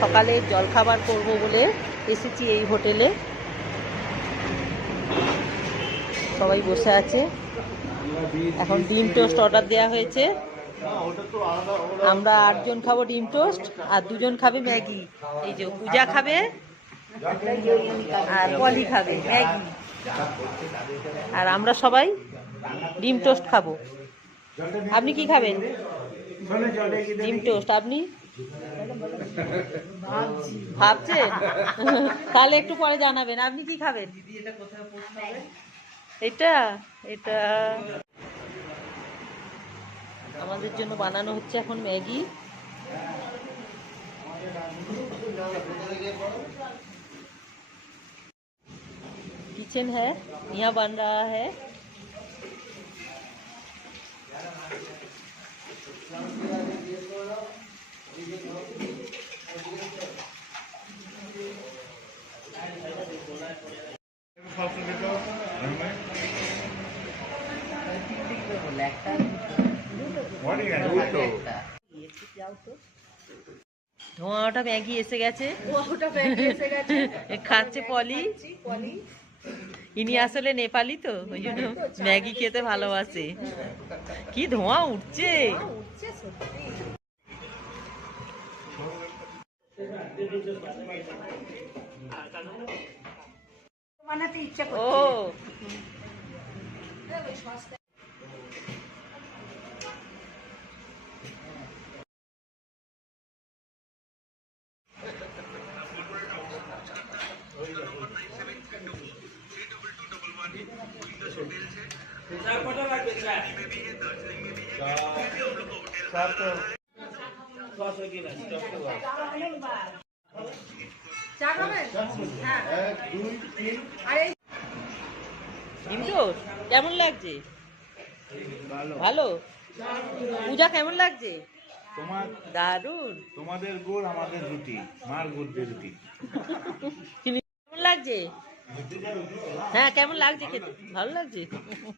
সকালে জলখাবার করব বলে এসেছি এই হোটেলে। সবাই বসে আছে। এখন ডিম টোস্ট অর্ডার দেওয়া হয়েছে। আমরা 8 জন খাবো ডিম টোস্ট, আর 2 জন খাবে ম্যাগি। এই যে পূজা খাবে আর পলি খাবে ম্যাগি, আর আমরা সবাই ডিম টোস্ট খাবো। আপনি কি খাবেন? ডিম টোস্ট। আপনি ভাবছেন? তাহলে একটু পরে জানাবেন। আপনি কি খাবেন? এটা এটা আমাদের জন্য বানানো হচ্ছে এখন ম্যাগি। किचन है, यहाँ बन रहा है। ধোঁয়াটা ম্যাগি এসে গেছে, খাচ্ছে পলি। ইনি আসলে নেপালি তো, ওই জন্য ম্যাগি খেতে ভালোবাসে। কি ধোঁয়া উঠছে! ও কেমন লাগছে? ভালো। পূজা কেমন লাগছে? দারুন। তোমাদের গুড় আমাদের রুটি, মার গুড় দিয়ে রুটি। কেমন লাগছে? হ্যাঁ, কেমন লাগছে খেতে? ভালো লাগছে।